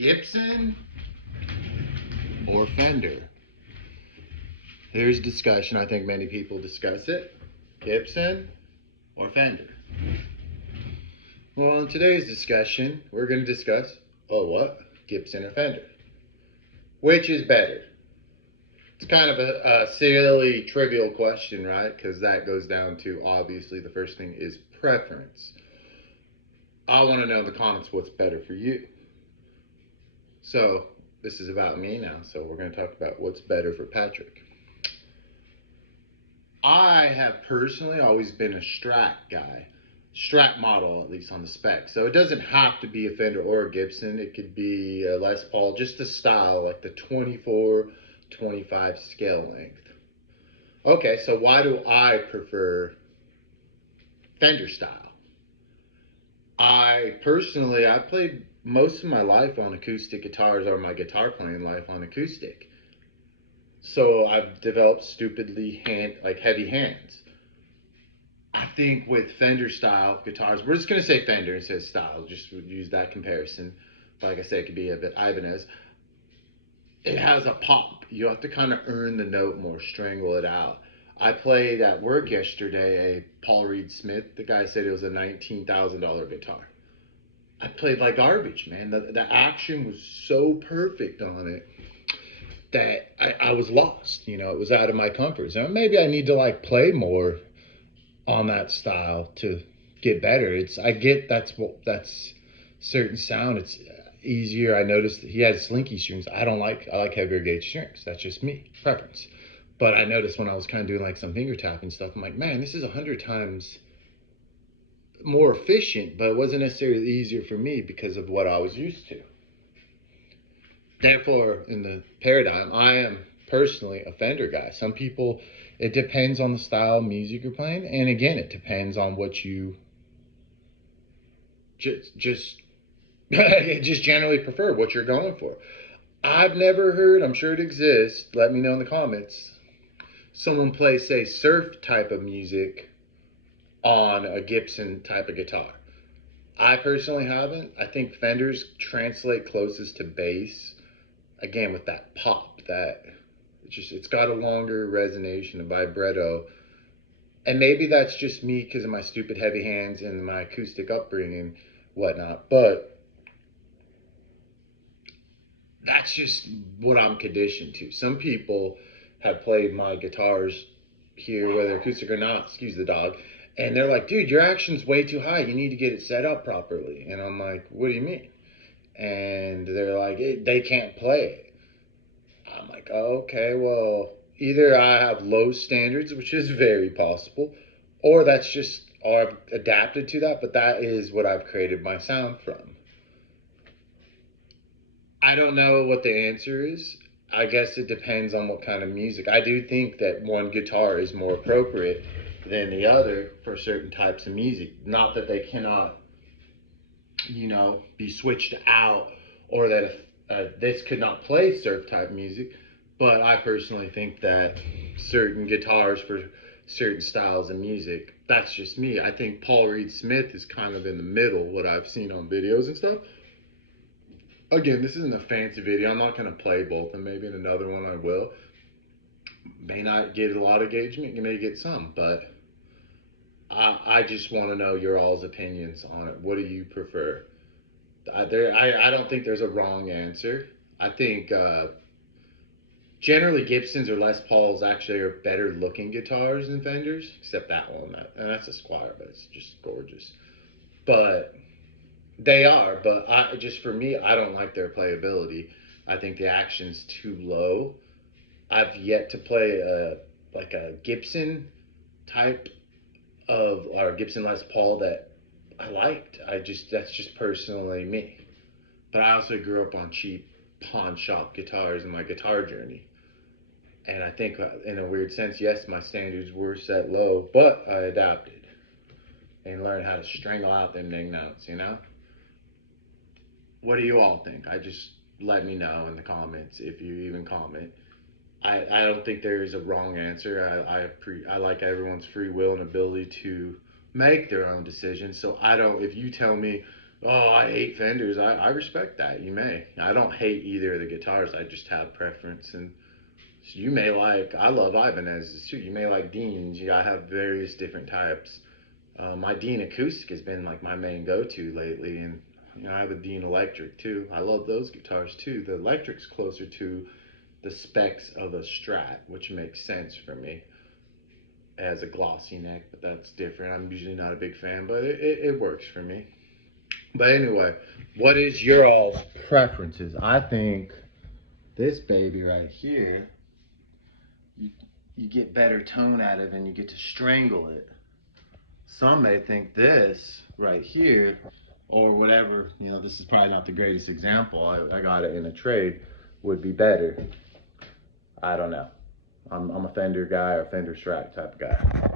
Gibson or Fender? Here's discussion. I think many people discuss it. Gibson or Fender? Well, in today's discussion, we're going to discuss, Gibson or Fender? Which is better? It's kind of a silly, trivial question, right? Because that goes down to, obviously, the first thing is preference. I want to know in the comments what's better for you. So, this is about me now, so we're going to talk about what's better for Patrick. I have personally always been a Strat guy. Strat model, at least on the spec. So it doesn't have to be a Fender or a Gibson. It could be a Les Paul, just the style, like the 24-25 scale length. Okay, so why do I prefer Fender style? I played most of my life on acoustic guitars, or my guitar playing life on acoustic. So I've developed stupidly heavy hands. I think with Fender style guitars, we're just going to say Fender instead of style, just use that comparison. Like I said, it could be a bit Ibanez. It has a pop. You have to kind of earn the note more, strangle it out. I played at work yesterday a Paul Reed Smith. The guy said it was a $19,000 guitar. I played like garbage, man. The action was so perfect on it that I was lost. You know, it was out of my comfort zone. Maybe I need to play more on that style to get better. I get that's certain sound. It's easier. I noticed that he has slinky strings. I like heavier gauge strings. That's just me, preference. But I noticed when I was kind of doing some finger tapping stuff, I'm like, man, this is 100 times more efficient, but it wasn't necessarily easier for me because of what I was used to. Therefore, in the paradigm, I am personally a Fender guy. Some people, it depends on the style of music you're playing, and again, it depends on what you just generally prefer, what you're going for. I've never heard, I'm sure it exists, let me know in the comments, someone play, say, surf type of music on a Gibson type of guitar. I personally haven't. I think Fenders translate closest to bass. Again, with that pop, it's got a longer resonation, a vibrato. And maybe that's just me because of my stupid heavy hands and my acoustic upbringing, whatnot. But that's just what I'm conditioned to. Some people have played my guitars here, whether acoustic or not, excuse the dog, and they're like, dude, your action's way too high. You need to get it set up properly. And I'm like, what do you mean? And they're like, they can't play it. I'm like, okay, well, either I have low standards, which is very possible, or I've adapted to that, but that is what I've created my sound from. I don't know what the answer is. I guess it depends on what kind of music. I do think that one guitar is more appropriate than the other for certain types of music. Not that they cannot, be switched out, or that this could not play surf type music. But I personally think that certain guitars for certain styles of music, that's just me. I think Paul Reed Smith is kind of in the middle, what I've seen on videos and stuff. Again, this isn't a fancy video. I'm not going to play both, and maybe in another one I will. May not get a lot of engagement, you may get some, but I just want to know your all's opinions on it. What do you prefer? I don't think there's a wrong answer. I think generally Gibsons or Les Pauls actually are better looking guitars than Fenders, except that one. And that's a Squire, but it's just gorgeous. But they are, but for me, I don't like their playability. I think the action's too low. I've yet to play a Gibson type or Gibson Les Paul that I liked. That's just personally me. But I also grew up on cheap pawn shop guitars in my guitar journey. And I think in a weird sense, yes, my standards were set low, but I adapted and learned how to strangle out them ding notes, What do you all think? Let me know in the comments if you even comment. I don't think there is a wrong answer. I like everyone's free will and ability to make their own decisions. So if you tell me Oh, I hate Fenders. I respect that. You may. I don't hate either of the guitars. I just have preference. And so you may like, I love Ibanez's too. You may like Dean's. Yeah, I have various different types. My Dean acoustic has been like my main go-to lately. And I have a Dean electric too. I love those guitars too. The electric's closer to the specs of a Strat, which makes sense for me. It has a glossy neck, but that's different. I'm usually not a big fan, but it works for me. But anyway, what is your all's preferences? I think this baby right here, you, you get better tone out of it and you get to strangle it. Some may think this right here, or whatever, this is probably not the greatest example. I got it in a trade, would be better. I don't know. I'm a Fender guy or Fender Strat type of guy.